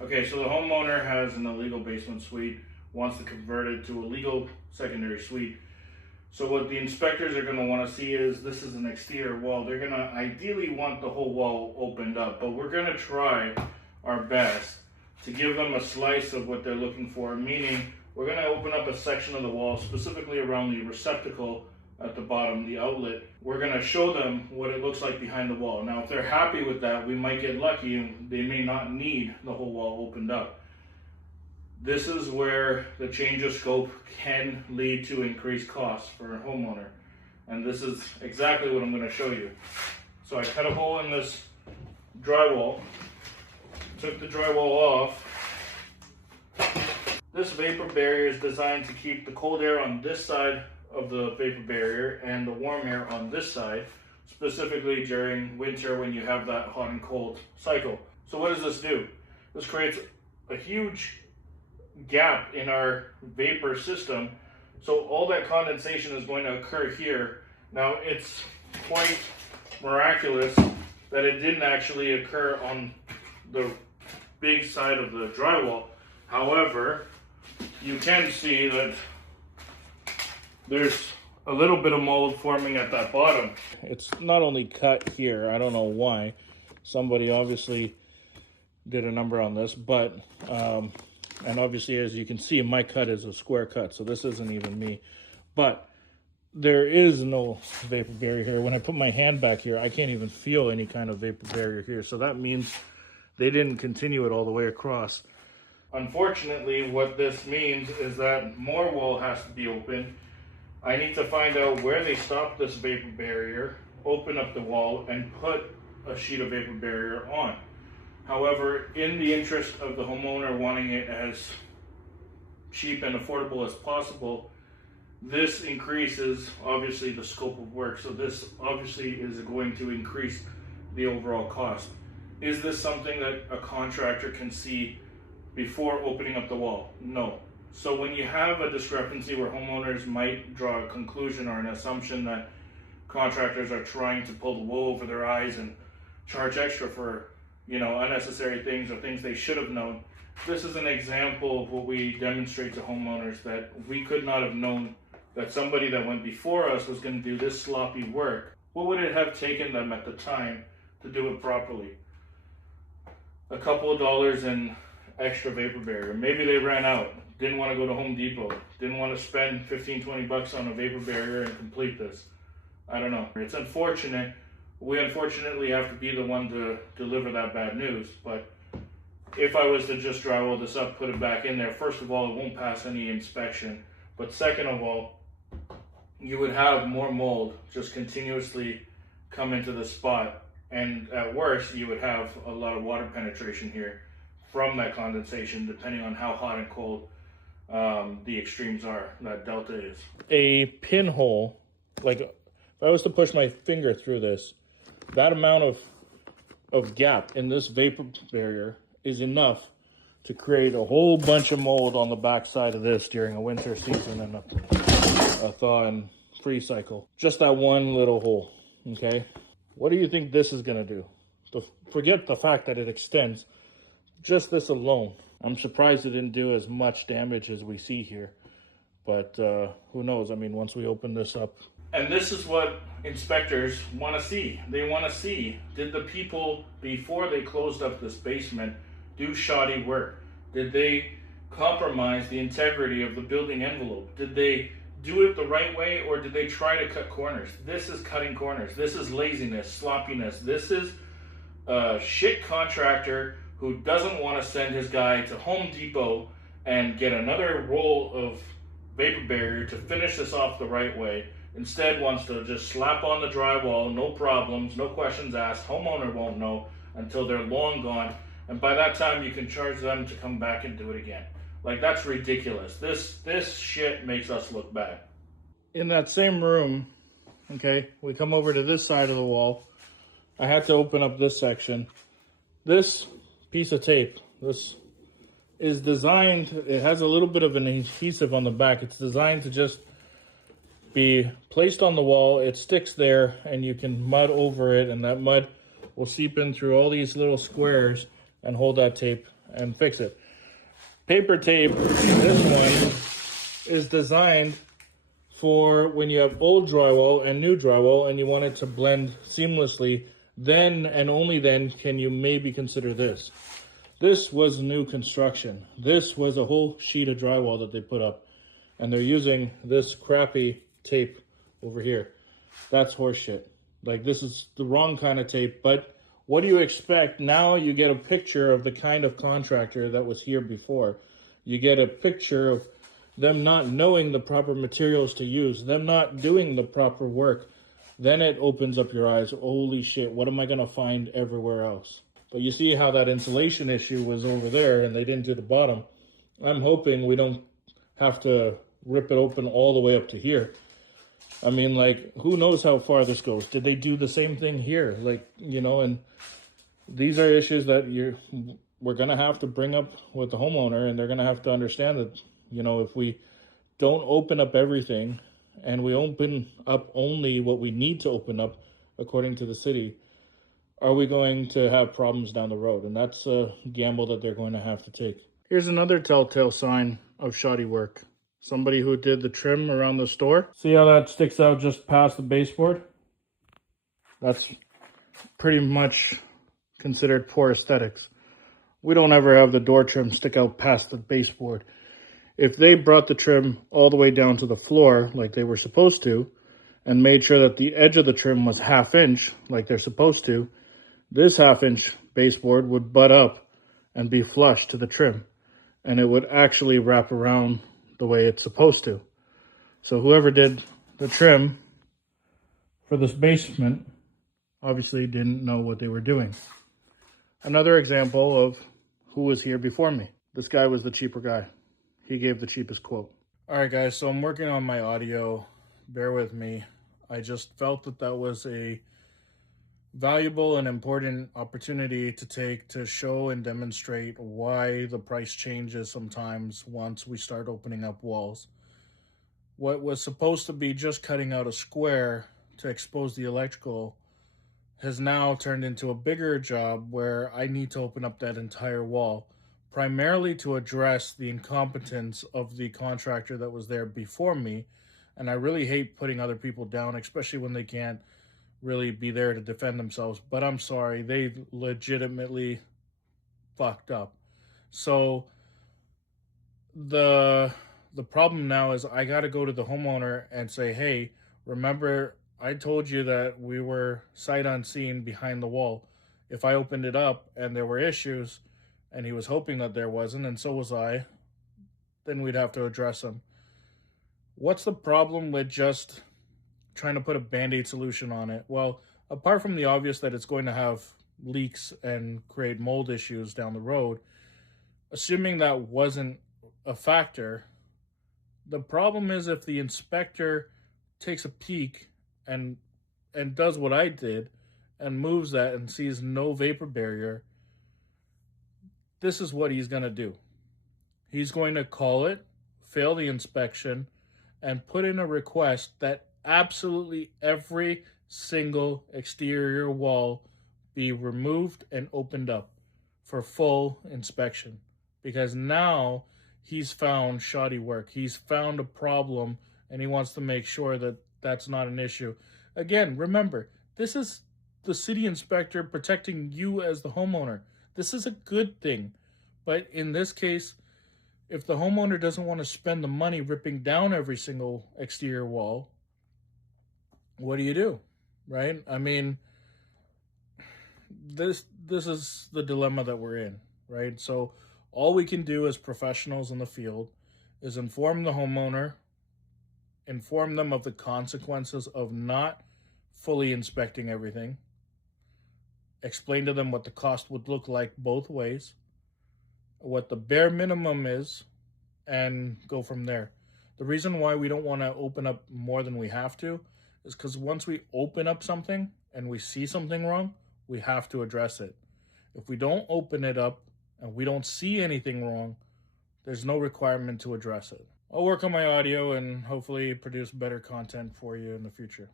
Okay, so the homeowner has an illegal basement suite, wants to convert it to a legal secondary suite. So what the inspectors are going to want to see is this is an exterior wall. They're going to ideally want the whole wall opened up, but we're going to try our best to give them a slice of what they're looking for, meaning we're going to open up a section of the wall specifically around the receptacle at the bottom, the outlet. We're going to show them what it looks like behind the wall. Now, if they're happy with that, we might get lucky and they may not need the whole wall opened up. This is where the change of scope can lead to increased costs for a homeowner. And this is exactly what I'm going to show you. So I cut a hole in this drywall, took the drywall off. This vapor barrier is designed to keep the cold air on this side of the vapor barrier and the warm air on this side, specifically during winter when you have that hot and cold cycle. So what does this do? This creates a huge gap in our vapor system, so all that condensation is going to occur here. Now, it's quite miraculous that it didn't actually occur on the big side of the drywall. However, you can see that there's a little bit of mold forming at that bottom. It's not only cut here, I don't know why. Somebody obviously did a number on this, but and obviously, as you can see, my cut is a square cut, so this isn't even me. But there is no vapor barrier here. When I put my hand back here, I can't even feel any kind of vapor barrier here. So that means they didn't continue it all the way across. Unfortunately, what this means is that more wall has to be opened. I need to find out where they stopped this vapor barrier, open up the wall, and put a sheet of vapor barrier on. However, in the interest of the homeowner wanting it as cheap and affordable as possible, this increases, obviously, the scope of work. So this obviously is going to increase the overall cost. Is this something that a contractor can see before opening up the wall? No. So when you have a discrepancy where homeowners might draw a conclusion or an assumption that contractors are trying to pull the wool over their eyes and charge extra for, you know, unnecessary things or things they should have known, this is an example of what we demonstrate to homeowners, that we could not have known that somebody that went before us was going to do this sloppy work. What would it have taken them at the time to do it properly? A couple of dollars in extra vapor barrier. Maybe they ran out, didn't want to go to Home Depot, didn't want to spend 15-20 bucks on a vapor barrier and complete this. I don't know. It's unfortunate. We unfortunately have to be the one to deliver that bad news, but if I was to just drywall this up, put it back in there, first of all, it won't pass any inspection, but second of all, you would have more mold just continuously come into the spot, and at worst, you would have a lot of water penetration here from that condensation, depending on how hot and cold the extremes are, that delta is. A pinhole, like if I was to push my finger through this, that amount of gap in this vapor barrier is enough to create a whole bunch of mold on the back side of this during a winter season and a thaw and freeze cycle. Just that one little hole, okay? What do you think this is gonna do? Forget the fact that it extends. Just this alone. I'm surprised it didn't do as much damage as we see here, but who knows? I mean, once we open this up. And this is what inspectors want to see. They want to see, did the people, before they closed up this basement, do shoddy work? Did they compromise the integrity of the building envelope? Did they do it the right way, or did they try to cut corners? This is cutting corners. This is laziness, sloppiness. This is a shit contractor who doesn't want to send his guy to Home Depot and get another roll of vapor barrier to finish this off the right way. Instead wants to just slap on the drywall, no problems, no questions asked. Homeowner won't know until they're long gone. And by that time, you can charge them to come back and do it again. Like, that's ridiculous. This shit makes us look bad. In that same room, okay, we come over to this side of the wall. I had to open up this section. This piece of tape, this is designed, it has a little bit of an adhesive on the back. It's designed to just be placed on the wall. It sticks there and you can mud over it, and that mud will seep in through all these little squares and hold that tape and fix it. Paper tape, this one, is designed for when you have old drywall and new drywall and you want it to blend seamlessly. Then and only then can you maybe consider this. This was new construction. This was a whole sheet of drywall that they put up, and they're using this crappy tape over here. That's horseshit. Like, this is the wrong kind of tape, but what do you expect? Now you get a picture of the kind of contractor that was here before. You get a picture of them not knowing the proper materials to use, them not doing the proper work. Then it opens up your eyes. Holy shit, what am I going to find everywhere else? But you see how that insulation issue was over there and they didn't do the bottom. I'm hoping we don't have to rip it open all the way up to here. I mean, like, who knows how far this goes? Did they do the same thing here? Like, you know, and these are issues that we're going to have to bring up with the homeowner, and they're going to have to understand that, you know, if we don't open up everything and we open up only what we need to open up according to the city, are we going to have problems down the road? And that's a gamble that they're going to have to take. Here's another telltale sign of shoddy work. Somebody who did the trim around the store. See how that sticks out just past the baseboard? That's pretty much considered poor aesthetics. We don't ever have the door trim stick out past the baseboard. If they brought the trim all the way down to the floor like they were supposed to, and made sure that the edge of the trim was 1/2 inch like they're supposed to, this 1/2 inch baseboard would butt up and be flush to the trim, and it would actually wrap around the way it's supposed to. So whoever did the trim for this basement obviously didn't know what they were doing. Another example of who was here before me. This guy was the cheaper guy. He gave the cheapest quote. All right, guys, so I'm working on my audio. Bear with me. I just felt that that was a valuable and important opportunity to take to show and demonstrate why the price changes sometimes once we start opening up walls. What was supposed to be just cutting out a square to expose the electrical has now turned into a bigger job where I need to open up that entire wall, primarily to address the incompetence of the contractor that was there before me. And I really hate putting other people down, especially when they can't really be there to defend themselves. But I'm sorry, they legitimately fucked up. So the problem now is I got to go to the homeowner and say, hey, remember I told you that we were sight unseen behind the wall. If I opened it up and there were issues, and he was hoping that there wasn't, and so was I, then we'd have to address them. What's the problem with just trying to put a Band-Aid solution on it? Well, apart from the obvious that it's going to have leaks and create mold issues down the road, assuming that wasn't a factor, the problem is if the inspector takes a peek and does what I did and moves that and sees no vapor barrier, this is what he's going to do. He's going to call it, fail the inspection, and put in a request that absolutely every single exterior wall be removed and opened up for full inspection. Because now he's found shoddy work. He's found a problem, and he wants to make sure that that's not an issue. Again, remember, this is the city inspector protecting you as the homeowner. This is a good thing. But in this case, if the homeowner doesn't want to spend the money ripping down every single exterior wall, what do? Right? I mean, this is the dilemma that we're in, right? So all we can do as professionals in the field is inform the homeowner, inform them of the consequences of not fully inspecting everything, explain to them what the cost would look like both ways, what the bare minimum is, and go from there. The reason why we don't want to open up more than we have to is because once we open up something and we see something wrong, we have to address it. If we don't open it up and we don't see anything wrong, there's no requirement to address it. I'll work on my audio and hopefully produce better content for you in the future.